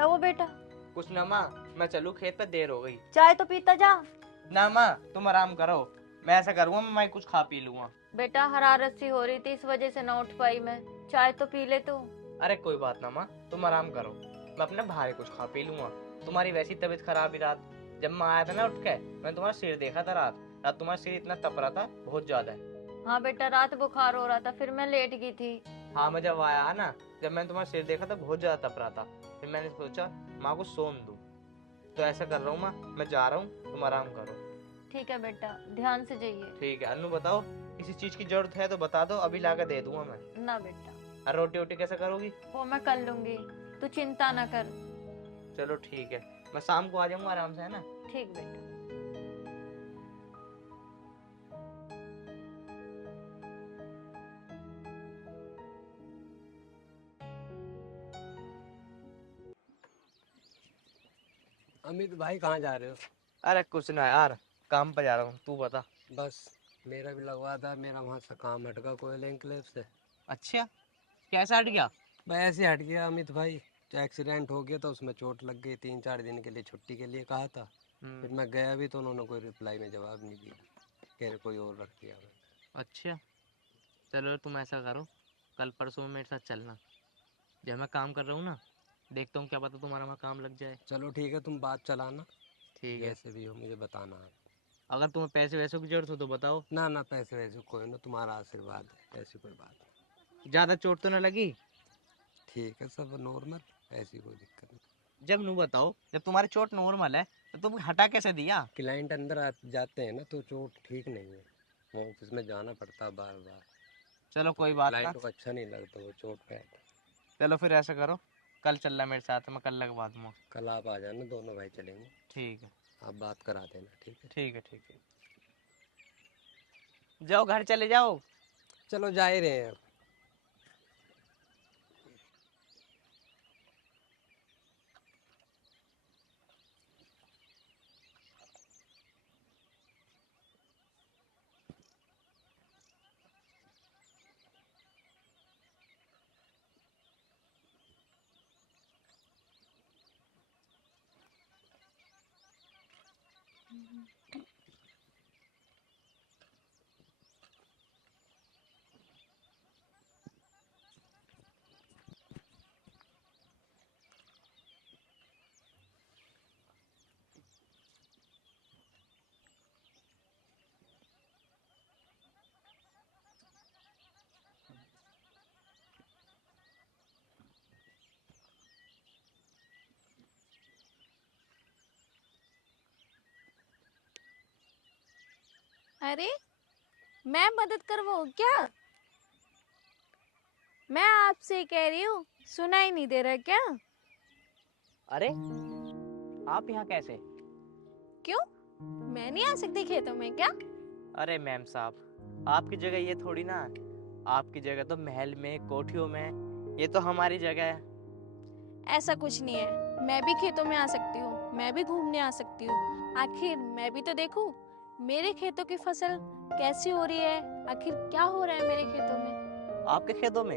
क्या वो बेटा? कुछ ना माँ, मैं चलूँ खेत पे, देर हो गई। चाय तो पीता जा। ना माँ, तुम आराम करो, मैं ऐसा करूँगा, मैं कुछ खा पी लूंगा। बेटा हरारत सी हो रही थी, इस वजह से ना उठ पाई मैं। चाय तो पी ले तू। अरे कोई बात ना माँ, तुम आराम करो, मैं अपने भाई कुछ खा पी लूंगा। तुम्हारी वैसी तबीयत खराब ही रात, जब मैं आया था ना उठ के, मैं तुम्हारा सिर देखा था रात रात तुम्हारा सिर इतना तप रहा था, बहुत ज्यादा है। हाँ बेटा, रात बुखार हो रहा था, फिर मैं लेट गई थी। हाँ, मैं जब आया ना, जब मैंने तुम्हारा सिर देखा था बहुत ज्यादा तप रहा था, फिर मैंने सोचा माँ को सोन दूं, तो ऐसा कर रहा हूँ माँ, मैं जा रहा हूँ, तुम आराम करो। ठीक है बेटा, ध्यान से जाइए। ठीक है। अन्नू बताओ, किसी चीज की जरूरत है तो बता दो, अभी लाकर दे दूंगा मैं। ना बेटा, और रोटी वोटी कैसे करोगी? वो मैं कर लूंगी, तू चिंता ना कर। चलो ठीक है, मैं शाम को आ जाऊंगा आराम से, है ना? ठीक बेटा। अमित भाई कहाँ जा रहे हो? अरे कुछ ना यार, काम पर जा रहा हूँ, तू बता। बस मेरा भी लगवा था, मेरा वहाँ से काम हट गया कोयल एनक्लेव से। अच्छा, कैसा हट गया? मैं ऐसे हट गया अमित भाई, जो एक्सीडेंट हो गया था उसमें चोट लग गई, 3-4 दिन के लिए छुट्टी के लिए कहा था। फिर मैं गया भी तो उन्होंने कोई रिप्लाई में जवाब नहीं दिया, कह रहे कोई और रख दिया मैंने। अच्छा, चलो तुम ऐसा करो, कल परसों में मेरे साथ चलना, जब मैं काम कर रहा हूँ ना, देखता हूँ क्या पता तुम्हारा वहाँ काम लग जाए। चलो ठीक है, तुम बात चलाना, ठीक है। जैसे भी हो मुझे बताना आप। अगर तुम्हें पैसे वैसों की जरूरत हो तो बताओ। ना ना, पैसे वैसे कोई ना, तुम्हारा आशीर्वाद है, ऐसी कोई बात नहीं। ज्यादा चोट तो ना लगी? ठीक है, सब नॉर्मल, ऐसी कोई दिक्कत नहीं। जब नू बताओ, जब तुम्हारी चोट नॉर्मल है तो तुम हटा कैसे दिया? क्लाइंट अंदर जाते हैं ना तो चोट ठीक नहीं है, वो ऑफिस में जाना पड़ता है बार बार, चलो तो कोई फिर बात ना। क्लाइंट को अच्छा नहीं लगता वो चोट पे आता है। चलो फिर ऐसा करो, कल चलना मेरे साथ, मैं कल लगवा दूंगा। कल आप आ जाना, दोनों भाई चलेंगे। ठीक है। आप बात करा देना, ठीक है? ठीक है ठीक है। जाओ घर चले जाओ। चलो जा ही रहे हैं अब। अरे मैं मदद करवाऊँ क्या? मैं आपसे कह रही हूँ, सुनाई नहीं दे रहा क्या? अरे आप यहाँ कैसे? क्यों, मैं नहीं आ सकती खेतों में क्या? अरे मैम साहब, आपकी जगह ये थोड़ी ना, आपकी जगह तो महल में, कोठियों में, ये तो हमारी जगह है। ऐसा कुछ नहीं है, मैं भी खेतों में आ सकती हूँ, मैं भी घूमने आ सकती हूँ। आखिर मैं भी तो देखूं मेरे खेतों की फसल कैसी हो रही है, आखिर क्या हो रहा है मेरे खेतों में। आपके खेतों में?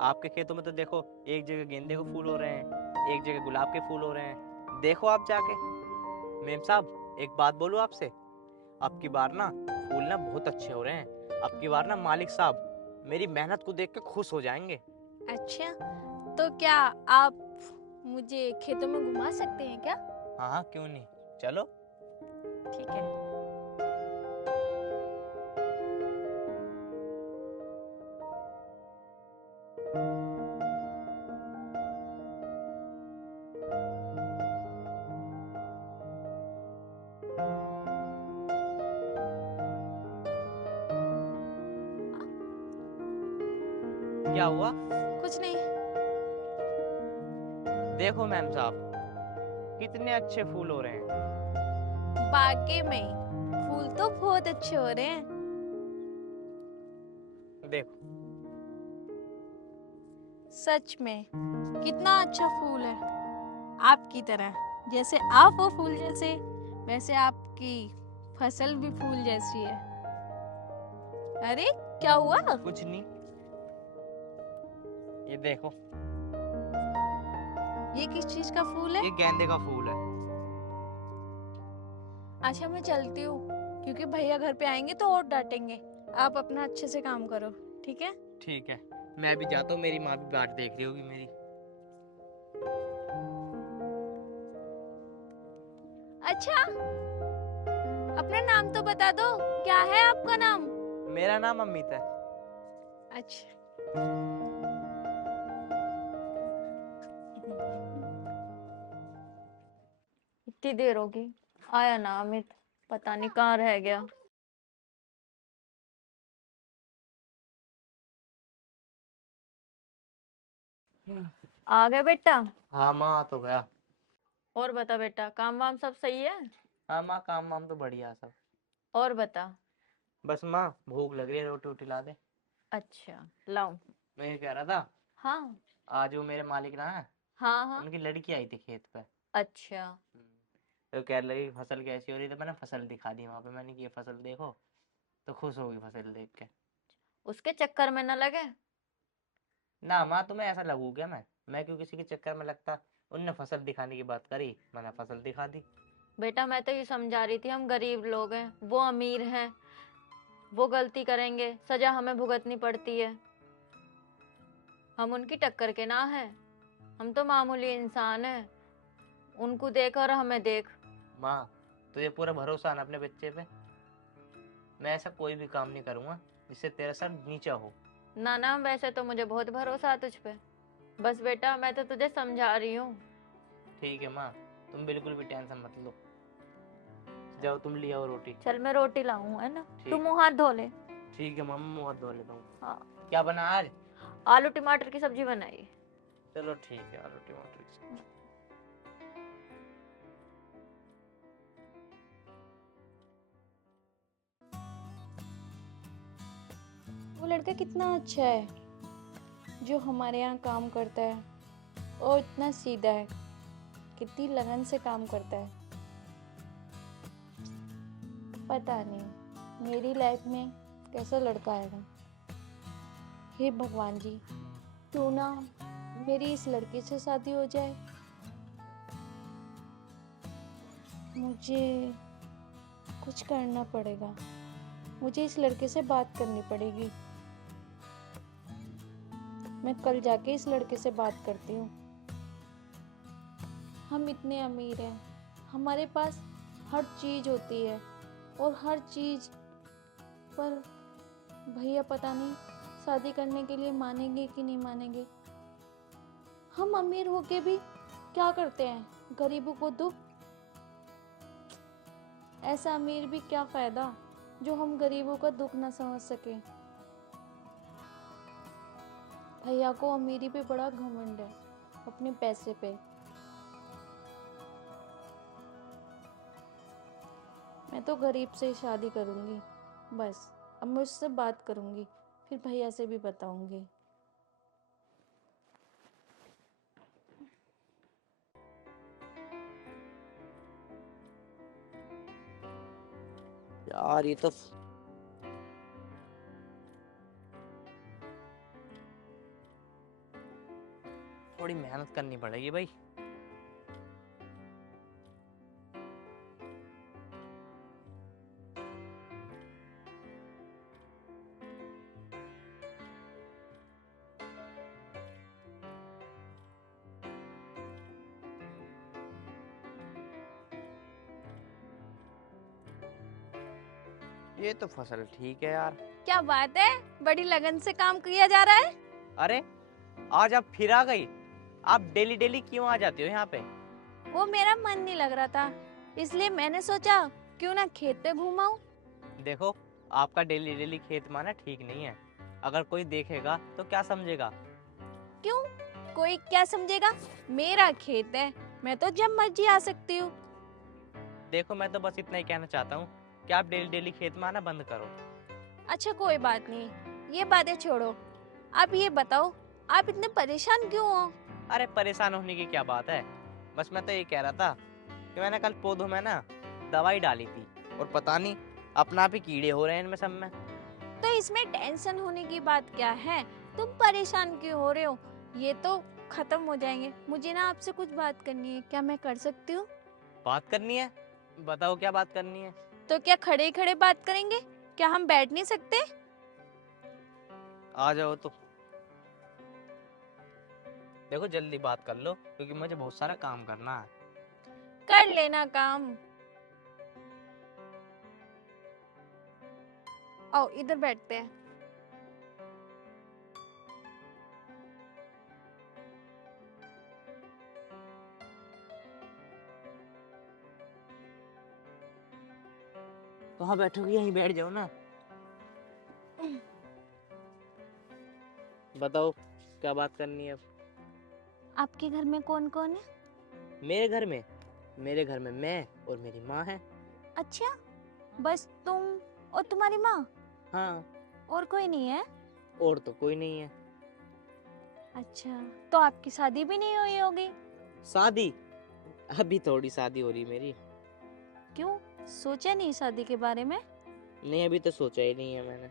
आपके खेतों में तो देखो, एक जगह गेंदे के फूल हो रहे हैं, एक जगह गुलाब के फूल हो रहे हैं, देखो आप जाके। मेम साहब एक बात बोलूं आपसे, अब की बार ना फूल ना बहुत अच्छे हो रहे हैं, अब की बार ना मालिक साहब मेरी मेहनत को देख के खुश हो जाएंगे। अच्छा, तो क्या आप मुझे खेतों में घुमा सकते हैं क्या? हाँ हाँ, क्यों नहीं, चलो। ठीक है। क्या हुआ? कुछ नहीं। देखो मैम साहब कितने अच्छे फूल हो रहे हैं। बाकी में फूल तो बहुत अच्छे हो रहे हैं। देखो सच में कितना अच्छा फूल है, आपकी तरह। जैसे आप वो फूल जैसे, वैसे आपकी फसल भी फूल जैसी है। अरे क्या हुआ? कुछ नहीं, ये देखो। ये किस चीज का फूल है? ये गेंदे का फूल है। अच्छा मैं चलती हूँ, क्योंकि भैया घर पे आएंगे तो और डांटेंगे। आप अपना अच्छे से काम करो, ठीक है? ठीक है, मैं भी जाता हूँ, मेरी माँ भी बाट देख रही होगी मेरी। अच्छा, अपना नाम तो बता दो, क्या है आपका नाम? मेरा नाम अमित है। अच्छा। इतनी देर होगी, आया ना अमित, पता नहीं कहाँ रह गया। आ गए बेटा? हाँ माँ, आ तो गया। और बता बेटा, काम वाम सब सही है? हाँ माँ, काम वाम तो बढ़िया सब। और बता। बस माँ, भूख लग रही है, रोटी वोटी ला दे। अच्छा लाऊं? मैं ये कह रहा था, हाँ आज वो मेरे मालिक ना है, हाँ हाँ। उनकी लड़की आई थी खेत पे। अच्छा। तो कह रही फसल कैसी हो रही, तो मैंने फसल दिखा दी वहां पे, मैंने कि ये फसल देखो, तो खुश होगी फसल देख के। उसके चक्कर में न लगे। ना माँ, तुम्हें ऐसा लगू क्या? मैं क्यों किसी के चक्कर में लगता? उनने फसल दिखाने की बात करी, मैंने फसल दिखा दी। बेटा मैं तो ये समझा रही थी, हम गरीब लोग हैं, वो अमीर हैं, वो गलती करेंगे, सजा हमें भुगतनी पड़ती है। हम उनकी टक्कर के ना हैं, हम तो मामूली इंसान हैं। उनको देख और हमें देख। माँ, तुझे पूरा भरोसा है ना अपने बच्चे पे? मैं ऐसा कोई भी काम नहीं करूंगा जिससे तेरा सर नीचा हो। ना ना, वैसे तो मुझे बहुत भरोसा है तुझ पे। बस बेटा मैं तो तुझे समझा रही हूँ। ठीक है माँ, तुम बिल्कुल भी टेंशन मत लो। जाओ तुम ले आओ रोटी। चल मैं रोटी लाऊं, है ना? तू ठीक। मुंह हाथ धो ले। ठीक है मम्मी, मुँह हाथ धो लेता हूँ। हाँ। क्या बना आज? आलू टमाटर की सब्जी बनाई। चलो ठीक है, आलू टमाटर की सब्जी। वो लड़का कितना अच्छा है जो हमारे यहाँ काम करता है, और इतना सीधा है, कितनी लगन से काम करता है। पता नहीं मेरी लाइफ में कैसा लड़का आएगा। हे भगवान जी, क्यों ना मेरी इस लड़के से शादी हो जाए। मुझे कुछ करना पड़ेगा, मुझे इस लड़के से बात करनी पड़ेगी। मैं कल जाके इस लड़के से बात करती हूँ। हम इतने अमीर हैं, हमारे पास हर चीज होती है, और हर चीज पर भैया पता नहीं शादी करने के लिए मानेंगे कि नहीं मानेंगे। हम अमीर होके भी क्या करते हैं, गरीबों को दुख। ऐसा अमीर भी क्या फायदा जो हम गरीबों का दुख ना समझ सके। भैया को अमीरी पे बड़ा घमंड है, अपने पैसे पे। मैं तो गरीब से ही शादी करूंगी बस। अब मैं उससे बात करूंगी, फिर भैया से भी बताऊंगी। यार ये तो थोड़ी मेहनत करनी पड़ेगी भाई। ये तो फसल ठीक है यार। क्या बात है, बड़ी लगन से काम किया जा रहा है। अरे आज आप फिर आ गई। आप डेली डेली क्यों आ जाती हो यहाँ पे? वो मेरा मन नहीं लग रहा था, इसलिए मैंने सोचा क्यों ना खेत पे घूमाऊं। देखो, आपका डेली डेली खेत माना ठीक नहीं है। अगर कोई देखेगा तो क्या समझेगा? क्यों, कोई क्या समझेगा? मेरा खेत है, मैं तो जब मर्जी आ सकती हूँ। देखो, मैं तो बस इतना ही कहना चाहता हूँ कि आप डेली डेली खेत में आना बंद करो। अच्छा कोई बात नहीं, ये बातें छोड़ो। आप ये बताओ, आप इतने परेशान क्यों हो? अरे परेशान होने की क्या बात है, बस मैं तो ये कह रहा था कि मैंने कल पौधों में ना दवाई डाली थी, और पता नहीं अपना आप ही कीड़े हो रहे हैं इनमें सब में। तो इसमें टेंशन होने की बात क्या है? तुम परेशान क्यों हो रहे हो? ये तो खत्म हो जाएंगे। मुझे ना आपसे कुछ बात करनी है, क्या मैं कर सकती हूँ? बात करनी है? बताओ क्या बात करनी है। तो क्या खड़े खड़े बात करेंगे? क्या हम बैठ नहीं सकते? आ जाओ तो। देखो जल्दी बात कर लो क्योंकि मुझे बहुत सारा काम करना है। कर लेना काम। आओ इधर बैठते हैं। कहाँ बैठोगी? यहीं बैठ जाओ ना। बताओ क्या बात करनी है अब। आपके घर में कौन कौन है? मेरे घर में मैं और मेरी माँ है। अच्छा, बस तुम और तुम्हारी माँ? हाँ, और कोई नहीं है? और तो कोई नहीं है। अच्छा, तो आपकी शादी भी नहीं हुई होगी? शादी? अभी थोड़ी शादी हो रही मेरी। क्यों, सोचा नहीं शादी के बारे में? नहीं, अभी तो सोचा ही नहीं है मैंने।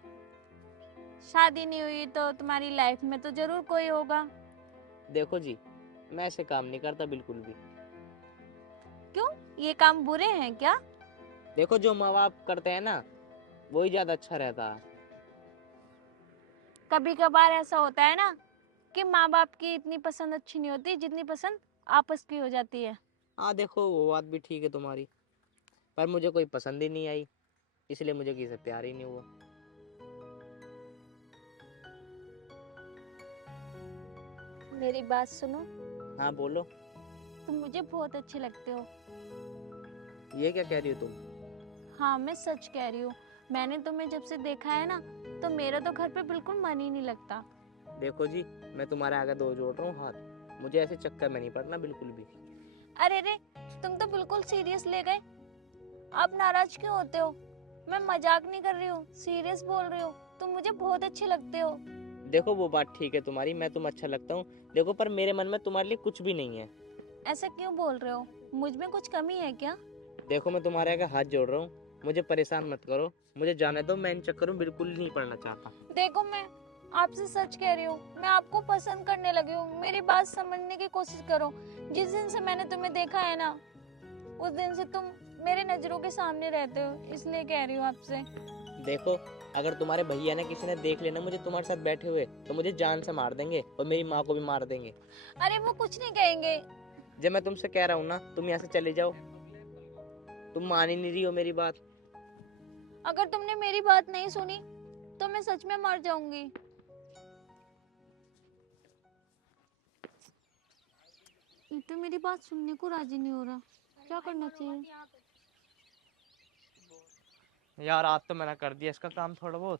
शादी नहीं हुई तो तुम्हारी लाइफ में तो जरूर कोई होगा। देखो जी, मैं ऐसे काम नहीं करता बिल्कुल भी। क्यों, ये काम बुरे हैं क्या? देखो जो माँ बाप करते हैं ना वही ज्यादा अच्छा रहता है। कभी कभार ऐसा होता है ना कि माँ बाप की इतनी पसंद अच्छी नहीं होती जितनी पसंद आपस की हो जाती है। हाँ देखो वो बात भी ठीक है तुम्हारी, पर मुझे कोई पसंद ही नहीं आई, इसलिए मुझे किसी से प्यार ही नहीं हुआ। मेरी बात सुनो। हाँ बोलो। तुम मुझे बहुत अच्छे लगते हो। ये क्या कह रही हो तुम? हाँ, मैं सच कह रही हूँ। मैंने तुम्हें जब से देखा है ना, तो मेरा तो घर पे बिल्कुल मन ही नहीं लगता। देखो जी, मैं तुम्हारे आगे दो जोड़ रहा हूँ हाथ, मुझे ऐसे चक्कर में नहीं पड़ना बिल्कुल भी। अरे रे, तुम तो बिल्कुल सीरियस ले गए। आप नाराज क्यों होते हो? मैं मजाक नहीं कर रही हूँ, सीरियस बोल रही हूँ। तुम मुझे बहुत अच्छे लगते हो। देखो वो बात ठीक है तुम्हारी, मैं तुम अच्छा लगता हूँ, देखो पर मेरे मन में तुम्हारे लिए कुछ भी नहीं है। ऐसा क्यों बोल रहे हो? मुझ में कुछ कमी है क्या? देखो मैं तुम्हारे आगे हाथ जोड़ रहा हूँ, मुझे परेशान मत करो, मुझे जाने दो, मैं इन चक्करों में बिल्कुल नहीं पड़ना चाहता। देखो, मैं आपसे सच कह रही हूँ, मैं आपको पसंद करने लगी हूँ। मेरी बात समझने की कोशिश करो। जिस दिन से मैंने तुम्हें देखा है ना, उस दिन से तुम मेरे नजरों के सामने रहते हो, इसलिए कह रही हूँ आपसे। देखो अगर तुम्हारे भैया ने किसी ने देख लेना मुझे तुम्हारे साथ बैठे हुए तो मुझे जान से मार देंगे और मेरी माँ को भी मार देंगे। अरे वो कुछ नहीं कहेंगे। जब मैं तुमसे कह रहा हूँ ना तुम यहाँ से चले जाओ, तुम मान ही नहीं रही हो मेरी बात। अगर तुमने मेरी बात नहीं सुनी तो मैं सच में मर जाऊंगी। ये तो मेरी बात सुनने को राजी नहीं हो रहा, क्या करना चाहिए? यार आज तो मैंने कर दिया इसका काम थोड़ा बहुत,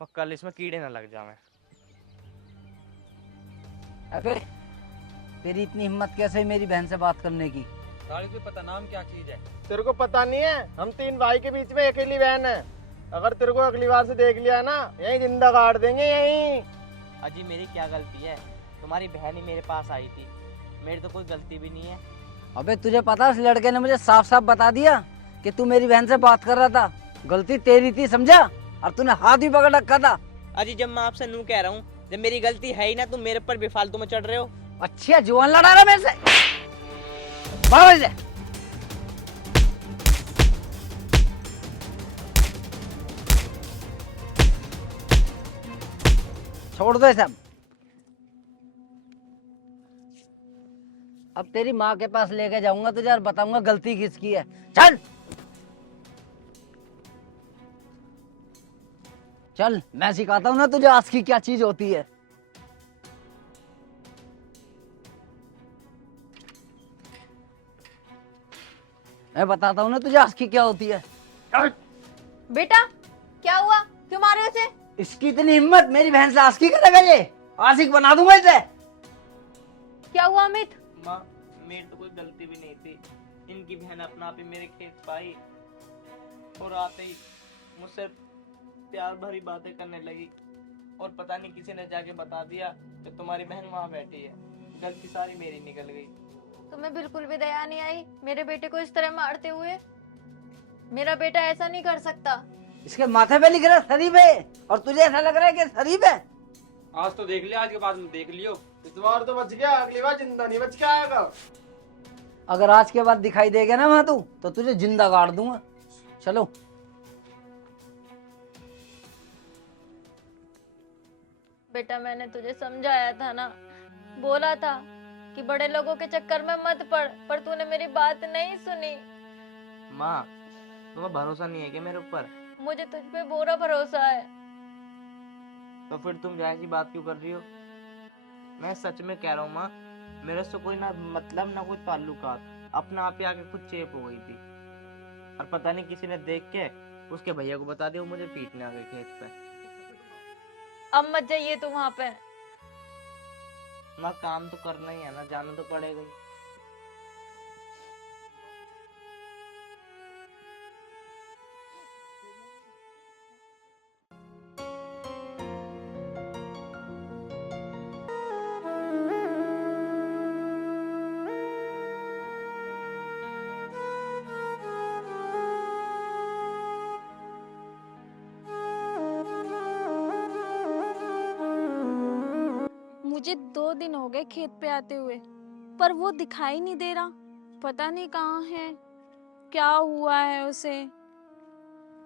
और कल इसमें कीड़े ना लग जाए। अबे तेरी इतनी हिम्मत कैसे है मेरी बहन से बात करने की? साले तुझे पता नाम क्या चीज है? तेरे को पता नहीं है, हम 3 भाई के बीच में अकेली बहन है। अगर तेरे को अगली बार से देख लिया ना, यहीं जिंदा गाड़ देंगे यहीं। अजी मेरी क्या गलती है? तुम्हारी बहन ही मेरे पास आई थी, मेरी तो कोई गलती भी नहीं है। अबे तुझे पता उस लड़के ने मुझे साफ साफ बता दिया कि तू मेरी बहन से बात कर रहा था, गलती तेरी थी समझा, और तूने हाथ भी पकड़ रखा था। अजी जब मैं आपसे नू कह रहा हूँ, जब मेरी गलती है ही ना, तुम मेरे पर बेफालतू में चढ़ रहे हो। अच्छा जुआन लड़ा रहा मेरे से, भाग जा। छोड़ दो सब। अब तेरी माँ के पास लेके जाऊंगा तुझे और बताऊंगा गलती किसकी है। चल चल, मैं सिखाता हूँ ना तुझे आस्की क्या चीज होती है। मैं बताता हूँ ना तुझे आस्की क्या होती है। बेटा क्या हुआ, क्यों मार रहे थे? इसकी इतनी हिम्मत, मेरी बहन से आस्की करेगा ये? आशिक बना दूंगा इसे। क्या हुआ अमित? माँ मेरी तो कोई गलती भी नहीं थी, इनकी बहन अपना आप ही मेरे खेत पाई और आते ही मुझसे प्यार भरी बातें करने लगी, और पता नहीं किसी ने जाके बता दिया कि तुम्हारी बहन वहाँ बैठी है। गलती सारी मेरी निकल गई। तुम्हें बिल्कुल भी दया नहीं आई मेरे बेटे को इस तरह मारते हुए? मेरा बेटा ऐसा नहीं कर सकता। इसके माथे पे लिख रहा है शरीफ है, और तुझे ऐसा लग रहा है कि शरीफ है? आज तो देख लिया, आज के बाद में देख लियो। इस बार तो बच गया, अगली बार जिंदा नहीं बच के आएगा। अगर आज के बाद दिखाई देगा ना वहां तू, तो तुझे जिंदा गाड़ दूंगा। चलो। बेटा मैंने तुझे समझाया था ना, बोला था कि बड़े लोगों के चक्कर में मत पड़, पर तूने मेरी बात नहीं सुनी। माँ, तुम्हें भरोसा नहीं है क्या मेरे ऊपर? मुझे तुझ पे पूरा भरोसा है। तो फिर तुम ऐसी बात क्यों कर रही हो? मैं सच में कह रहा हूँ माँ, मेरे से कोई ना मतलब ना कोई ताल्लुकात, अपना आप ही आके कुछ चेप हो गई थी, और पता नहीं किसी ने देख के उसके भैया को बता दिया, वो मुझे पीटने आ गए खेत पे। अब मत जाइए तू वहां पे। ना काम तो करना ही है ना, जाना तो पड़ेगा ही। मुझे 2 दिन हो गए खेत पे आते हुए, पर वो दिखाई नहीं दे रहा। पता नहीं कहाँ है, क्या हुआ है उसे,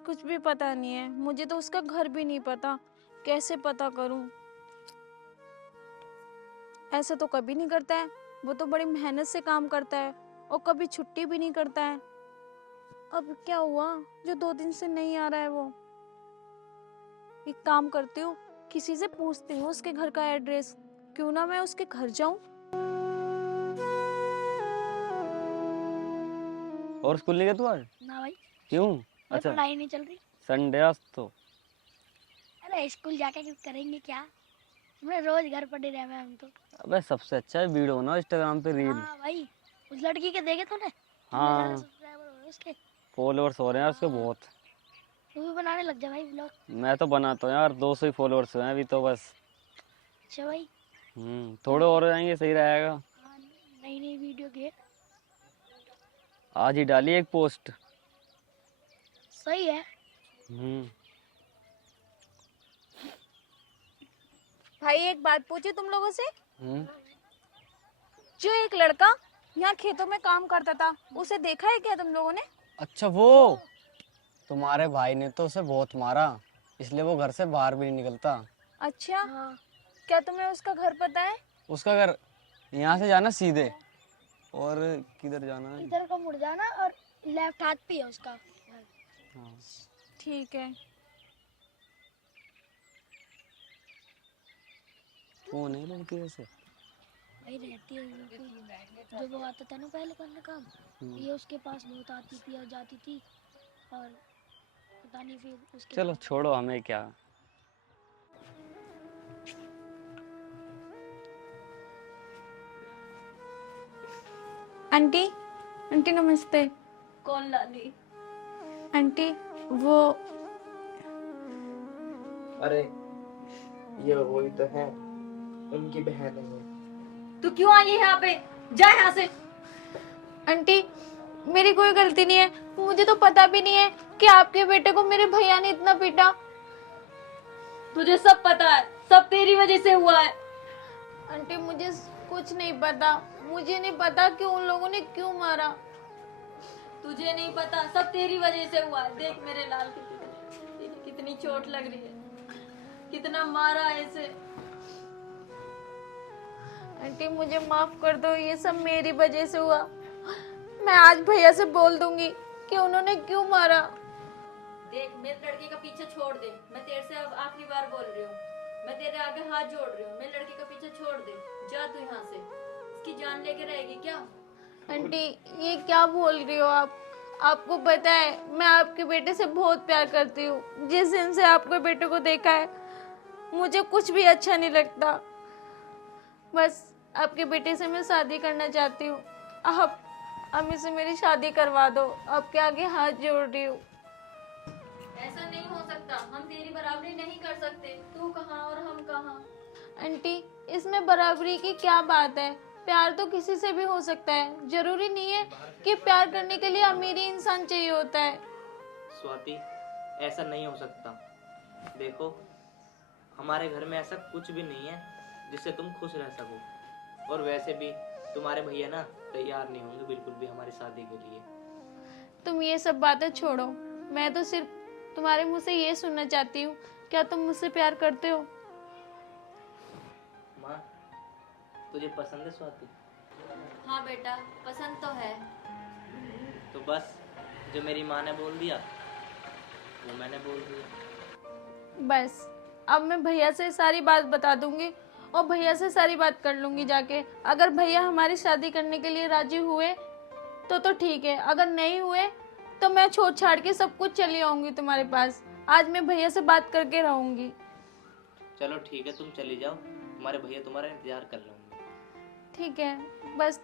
कुछ भी पता नहीं है। मुझे तो उसका घर भी नहीं पता, कैसे पता करूं? ऐसा तो कभी नहीं करता है, वो तो बड़ी मेहनत से काम करता है और कभी छुट्टी भी नहीं करता है। अब क्या हुआ जो 2 दिन से नहीं आ रहा है वो? एक काम करती हूँ, किसी से पूछती हूँ उसके घर का एड्रेस, क्यों ना मैं उसके घर जाऊं। और स्कूल नहीं गया तू आज? ना भाई, क्यों? भाई अच्छा, पढ़ाई नहीं चल रही। संडे आज तो। अरे स्कूल जाके कुछ करेंगे क्या, हमने रोज घर पड़े रहे हैं हम तो। अबे सबसे अच्छा है वीडियो ना इंस्टाग्राम पे रील। हाँ भाई, उस लड़की के देखे तूने? हाँ, सब्सक्राइबर हो गए उसके। फॉलोअर्स हो रहे हैं उसके बहुत। तू भी बनाने लग जा भाई ब्लॉग। मैं तो बनाता हूँ यार, 200 ही फॉलोअर्स हुए हैं अभी तो बस। अच्छा भाई। थोड़े और हो जाएंगे, सही रहेगा। हाँ, नई नई वीडियो के आज ही डाली एक पोस्ट। सही है। भाई एक बात पूछी तुम लोगों से, हम्म। जो एक लड़का यहाँ खेतों में काम करता था, उसे देखा है क्या तुम लोगों ने? अच्छा, वो तुम्हारे भाई ने तो उसे बहुत मारा, इसलिए वो घर से बाहर भी नहीं निकलता। अच्छा, हाँ। क्या तुम्हें उसका घर पता है? उसका घर यहाँ से जाना सीधे, और किधर जाना है? इधर को मुड़ जाना और लेफ्ट हाथ पे है उसका घर। हाँ। ठीक है। कौन है लड़की वैसे? भाई रहती है जो वो आता था ना पहले करने काम, ये उसके पास बहुत आती थी और जाती थी, और पता नहीं फिर उसके चलो छोड़ो, हमें क्या। आंटी, आंटी नमस्ते। कौन लाली? आंटी वो अरे ये वही तो है, उनकी बहन है। तू क्यों आई है यहाँ पे? जा यहाँ से। आंटी मेरी कोई गलती नहीं है, मुझे तो पता भी नहीं है कि आपके बेटे को मेरे भैया ने इतना पीटा। तुझे सब पता है, सब तेरी वजह से हुआ है। आंटी मुझे कुछ नहीं पता, मुझे नहीं पता कि उन लोगों ने क्यों मारा। तुझे नहीं पता, सब तेरी वजह से हुआ है। देख मेरे लाल की कितनी चोट लग रही है, कितना मारा है इसे। आंटी मुझे माफ कर दो, ये सब मेरी वजह से हुआ। मैं आज भैया से बोल दूंगी कि उन्होंने क्यों मारा। देख मेरे लड़के का पीछे छोड़ दे, मैं तेरे से अब आखिरी बार बोल रही हूँ, मैं तेरे आगे हाथ जोड़ रही हूँ। मेरे लड़के का पीछे छोड़ दे, जा तू यहाँ से। इसकी जान लेके रहेगी क्या? आंटी ये क्या बोल रही हो आप? आपको पता है मैं आपके बेटे से बहुत प्यार करती हूँ। जिस दिन से आपके बेटे को देखा है मुझे कुछ भी अच्छा नहीं लगता। बस आपके बेटे से मैं शादी करना चाहती हूँ। आप अम्मी से मेरी शादी करवा दो, आपके आगे हाथ जोड़ रही हूँ। ऐसा नहीं हो सकता, हम तेरी बराबरी नहीं कर सकते। तू कहाँ और हम कहाँ? आंटी इसमें बराबरी की क्या बात है? प्यार तो किसी से भी हो सकता है, जरूरी नहीं है कि प्यार करने के लिए अमीर ही इंसान चाहिए होता है। स्वाति, ऐसा नहीं हो सकता। देखो हमारे घर में ऐसा कुछ भी नहीं है जिससे तुम खुश रह सको। और वैसे भी तुम्हारे भैया ना तैयार नहीं होंगे बिल्कुल भी हमारी शादी के लिए। तुम ये सब बातें छोड़ो, मैं तो सिर्फ तुम्हारे मुंह से ये सुनना चाहती हूँ, क्या तुम मुझसे प्यार करते हो? माँ, तुझे पसंद है स्वाति? हाँ बेटा, पसंद तो है। तो बस जो मेरी माँ ने बोल दिया वो मैंने बोल दिया। बस अब मैं भैया से सारी बात बता दूंगी और भैया से सारी बात कर लूंगी जाके। अगर भैया हमारी शादी करने के लिए राजी हुए तो ठीक है, अगर नहीं हुए तो मैं छोड़ छाड़ के सब कुछ चली आऊंगी तुम्हारे पास। आज मैं भैया से बात करके रहूंगी। चलो ठीक है, तुम चली जाओ, तुम्हारे भैया तुम्हारा इंतजार कर लेंगे। ठीक है, बस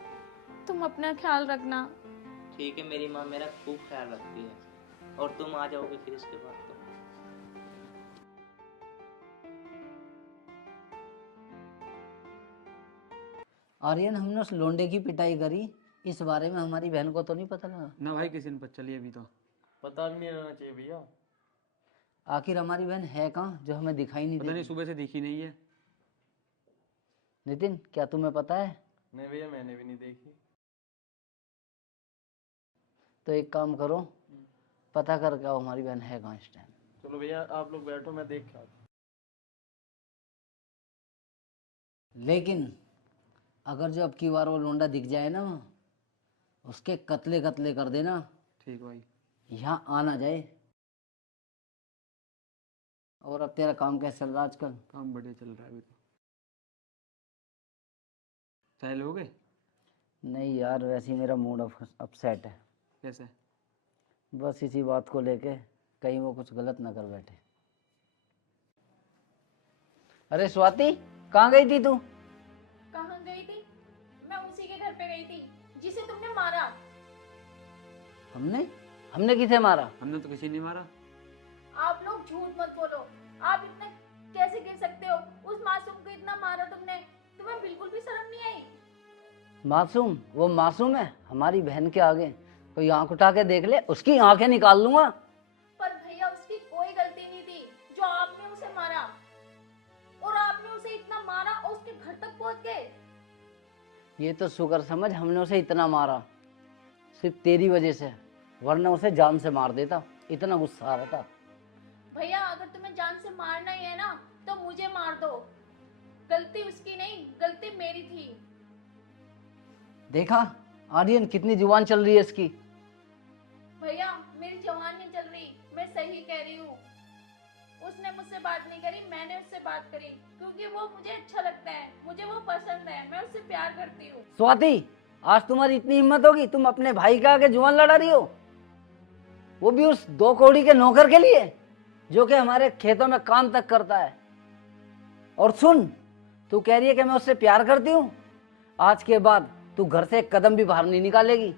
तुम अपना ख्याल रखना। ठीक है, मेरी माँ मेरा खूब ख्याल रखती है। और तुम आ जाओगे फिर इसके बाद तो। आर्यन, हमने उस लोंडे की पिटाई करी, इस बारे में हमारी बहन को तो नहीं पता लगा? ना भाई, किसी ने पता चली अभी तो। पता नहीं रहना चाहिए भैया। आखिर हमारी बहन है कहाँ जो हमें दिखाई नहीं पता नहीं, देती? सुबह से दिखी नहीं है। नितिन, क्या तुम्हें पता है? नहीं भैया, मैंने भी नहीं देखी। तो एक काम करो, पता करके आओ हमारी बहन है कहाँ इस टाइम। चलो भैया, आप लोग बैठो, मैं देख के आता हूँ। लेकिन अगर जो अब की बार वो लोंडा दिख जाए ना, उसके कतले कतले कर देना, ठीक भाई। यहाँ आना जाए। और अब तेरा काम कैसा चल रहा है आजकल? काम बढ़िया चल रहा है अभी तो। चाय लोगे? नहीं यार, वैसे ही मेरा मूड अपसेट है। कैसे? बस इसी बात को लेके, कहीं वो कुछ गलत ना कर बैठे। अरे स्वाति, कहाँ गई थी तू? कहाँ गई थी? मैं उसी के घर पे गई थी जिसे तुमने मारा। हमने हमने किसे मारा? हमने तो किसी नहीं मारा। आप लोग झूठ मत बोलो। आप इतने कैसे गिर सकते हो? उस मासूम को इतना मारा तुमने, तुम्हें बिल्कुल भी शर्म नहीं आई? मासूम? वो मासूम है हमारी बहन के आगे? कोई आंख उठा के देख ले, उसकी आंखें निकाल लूंगा। पर भैया, उसकी कोई गलती नहीं थी जो आपने उसे मारा। और आपने उसे इतना मारा और उसके घर तक पहुंच गए। ये तो शुक्र समझ हमने उसे इतना मारा सिर्फ तेरी वजह से, वरना उसे जान से मार देता। इतना गुस्सा आ रहा था। भैया, अगर तुम्हें जान से मारना ही है ना तो मुझे मार दो। गलती उसकी नहीं, गलती मेरी थी। देखा आर्यन, कितनी जुबान चल रही है इसकी। भैया, मेरी जवान नहीं चल रही, मैं सही कह रही हूँ। उसने मुझसे बात नहीं करी, मैंने उससे बात करी, क्योंकि वो मुझे अच्छा लगता है, मुझे वो पसंद है, मैं उससे प्यार करती हूँ। स्वाति, आज तुम्हारी इतनी हिम्मत होगी, तुम अपने भाई के आगे जुबान लड़ा रही हो, वो भी उस 2 कौड़ी के नौकर के लिए जो कि हमारे खेतों में काम तक करता है। और सुन, तू कह रही है कि मैं उससे प्यार करती हूँ, आज के बाद तू घर से एक कदम भी बाहर नहीं निकालेगी।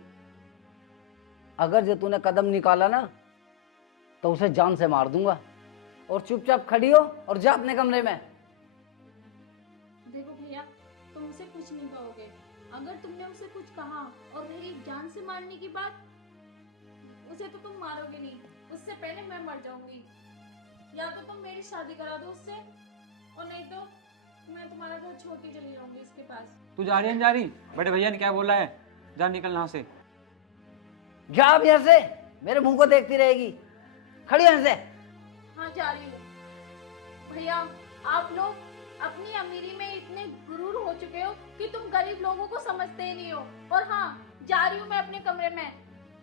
अगर जो तूने कदम निकाला ना तो उसे जान से मार दूंगा। और चुपचाप खड़ी हो और जा अपने कमरे में। देखो भैया, तुम उसे कुछ नहीं कहोगे। अगर तुमने उसे कुछ कहा और रही जान से मारने की बात, उसे तो तुम मारोगे नहीं, उससे पहले मैं मर जाऊंगी। या तो तुम मेरी शादी करा दो उससे, और नहीं तो मैं तुम्हारा घर छोड़ के चली जाऊंगी इसके पास। तू जा रही है? जा रही? बड़े भैया ने क्या बोला है? जा, निकल यहाँ से। जा अब यहाँ से, मेरे मुंह को देखती रहेगी। खड़ी यहाँ से। हाँ, जा रही हूँ। भैया, आप लोग अपनी अमीरी में इतने गुरूर हो चुके हो कि तुम गरीब लोगों को समझते ही नहीं हो। और हाँ, जा रही हूँ मैं अपने कमरे में।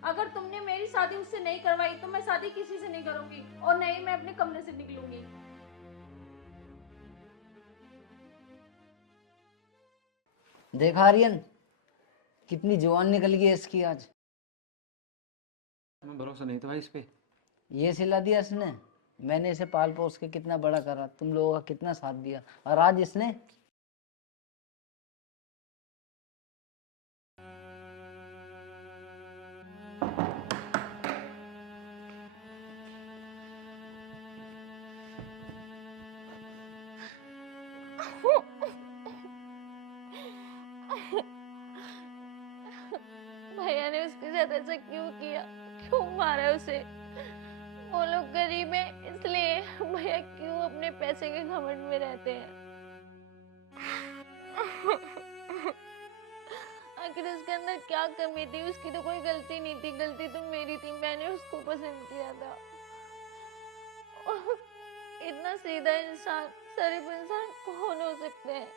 अगर तुमने मेरी शादी उससे नहीं करवाई तो मैं शादी किसी से नहीं करूंगी, और नहीं मैं अपने कमरे से निकलूंगी। देखा आर्यन, कितनी जवान निकल गई है इसकी आज। हमें भरोसा नहीं था भाई इस पे। ये सिला दिया इसने। मैंने इसे पाल पोस के कितना बड़ा करा, तुम लोगों का कितना साथ दिया, और आज इसने। भैया ने उसके साथ ऐसा क्यों किया? क्यों मारा उसे? वो लोग गरीब हैं इसलिए भैया क्यों अपने पैसे के घमंड में रहते हैं। आखिर उसके अंदर क्या कमी थी? उसकी तो कोई गलती नहीं थी, गलती तो मेरी थी, मैंने उसको पसंद किया था। इतना सीधा इंसान, शरीफ इंसान कौन हो सकते हैं?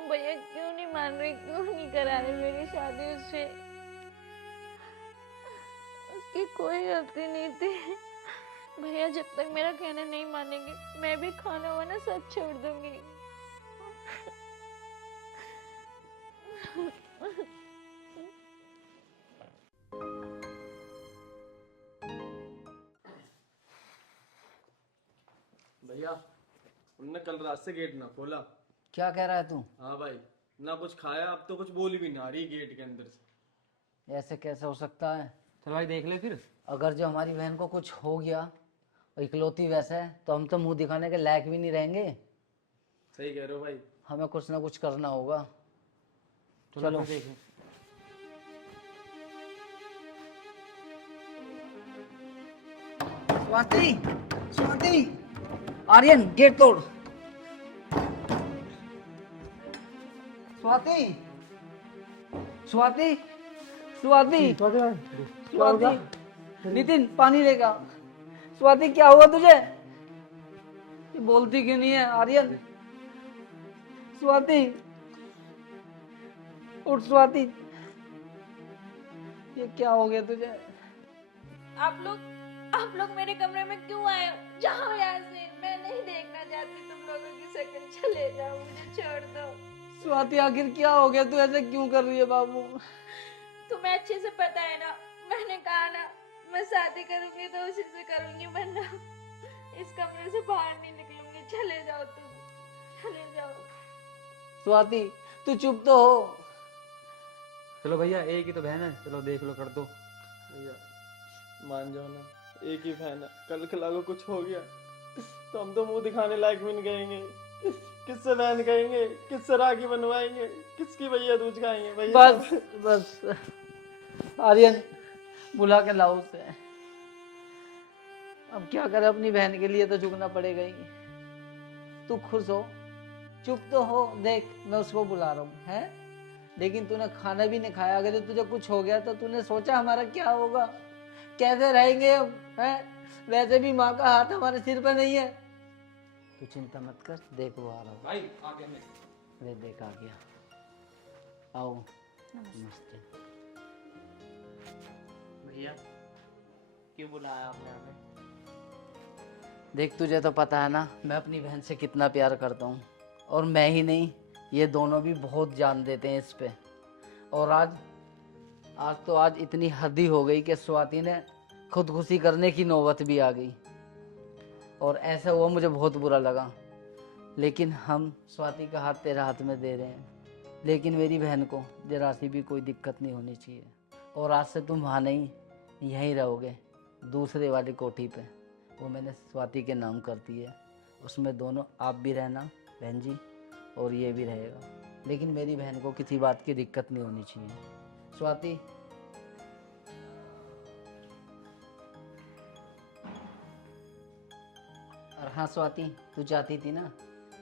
भैया क्यों नहीं मान रहे, क्यों नहीं करा रहे मेरी शादी उससे? उसकी कोई गलती नहीं थी। भैया जब तक मेरा कहना नहीं मानेंगे मैं भी खाना वाना सब छोड़ दूंगी। भैया उनने कल रात से गेट ना खोला। क्या कह रहा है तू? हाँ भाई, ना कुछ खाया, अब तो कुछ बोली भी ना रही गेट के अंदर से। ऐसे कैसे हो सकता है? चल भाई देख ले फिर। अगर जो हमारी बहन को कुछ हो गया और इकलौती वैसा है तो हम तो मुंह दिखाने के लायक भी नहीं रहेंगे। सही कह रहे हो भाई। हमें कुछ ना कुछ करना होगा। चलो फिर देख ले। स्वाति, स्वाति, आर्यन गेट तोड़। स्वाति, स्वाति, स्वाति, स्वाति, नितिन पानी लेगा। स्वाति क्या हुआ तुझे? ये बोलती क्यों नहीं है? आर्यन, स्वाति, उठ स्वाति, ये क्या हो गया तुझे? आप लोग मेरे कमरे में क्यों आए हो? जाओ यहाँ से, मैं नहीं देखना चाहती तुम लोगों की शक्ल। चले जाओ, मुझे छोड़ दो। स्वाति आखिर क्या हो गया? तू ऐसे क्यों कर रही है बाबू? तुम्हें अच्छे से पता है ना, मैंने कहा ना मैं शादी करूंगी तो उसी से करूंगी, वरना इस कमरे से बाहर नहीं निकलूंगी। चले जाओ तुम, चले जाओ। स्वाति तू चुप तो हो। चलो भैया, एक ही तो बहन है, चलो देख लो, कर दो। भैया मान जाओ ना, एक ही बहन है, कल खिला को कुछ हो गया तो हम तो मुंह दिखाने लायक भी नहीं कहेंगे। किससे बहन कहेंगे, किससे राखी बनवाएंगे, किसकी भैया दूज खाएंगे? भैया बस बस आर्यन बुला के लाओ उसे। अब क्या करे, अपनी बहन के लिए तो झुकना पड़ेगा ही। तू खुश हो, चुप तो हो। देख मैं उसको बुला रहा हूँ, है? लेकिन तूने खाना भी नहीं खाया। अगर तुझे कुछ हो गया तो तूने सोचा हमारा क्या होगा? कैसे रहेंगे हम, हैं? वैसे भी माँ का हाथ हमारे सिर पे नहीं है। तू चिंता मत कर, देख वो आ रहा हूँ। भाई आ गया मैं। अरे देख आ गया। आओ। नमस्ते। भैया क्यों बुलाया आपने हमें? देख तुझे तो पता है ना मैं अपनी बहन से कितना प्यार करता हूँ, और मैं ही नहीं ये दोनों भी बहुत जान देते हैं इस पे। और आज इतनी हद ही हो गई कि स्वाति ने खुदकुशी करने की नौबत भी आ गई, और ऐसा हुआ मुझे बहुत बुरा लगा। लेकिन हम स्वाति का हाथ तेरे हाथ में दे रहे हैं, लेकिन मेरी बहन को जरा सी भी कोई दिक्कत नहीं होनी चाहिए। और आज से तुम वहाँ नहीं, यहीं रहोगे, दूसरे वाली कोठी पे। वो मैंने स्वाति के नाम कर दी है, उसमें दोनों आप भी रहना बहन जी, और ये भी रहेगा। लेकिन मेरी बहन को किसी बात की दिक्कत नहीं होनी चाहिए। स्वाति और हाँ स्वाति, तू चाहती थी ना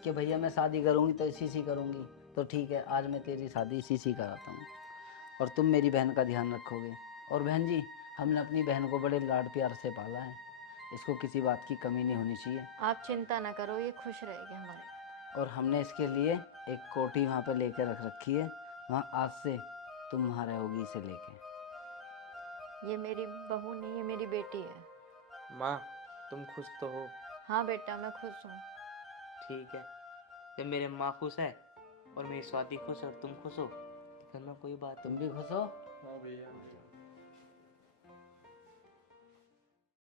कि भैया मैं शादी करूँगी तो इसी से करूँगी, तो ठीक है, आज मैं तेरी शादी इसी से कराता हूँ, और तुम मेरी बहन का ध्यान रखोगे। और बहन जी, हमने अपनी बहन को बड़े लाड प्यार से पाला है, इसको किसी बात की कमी नहीं होनी चाहिए। आप चिंता ना करो, ये खुश रहेगी हमारे। और हमने इसके लिए एक कोठी वहाँ पे लेके रख रखी है, वहाँ आज से तुम वहाँ रहोगी इसे लेके। ये मेरी बहू नहीं है, मेरी बेटी है। माँ तुम खुश तो हो? हाँ बेटा मैं खुश हूँ। ठीक है, जब मेरे माँ खुश है और मेरी स्वाति खुश है और तुम खुश हो तो फिर मैं कोई बात तुम भी खुश हो? हाँ भैया।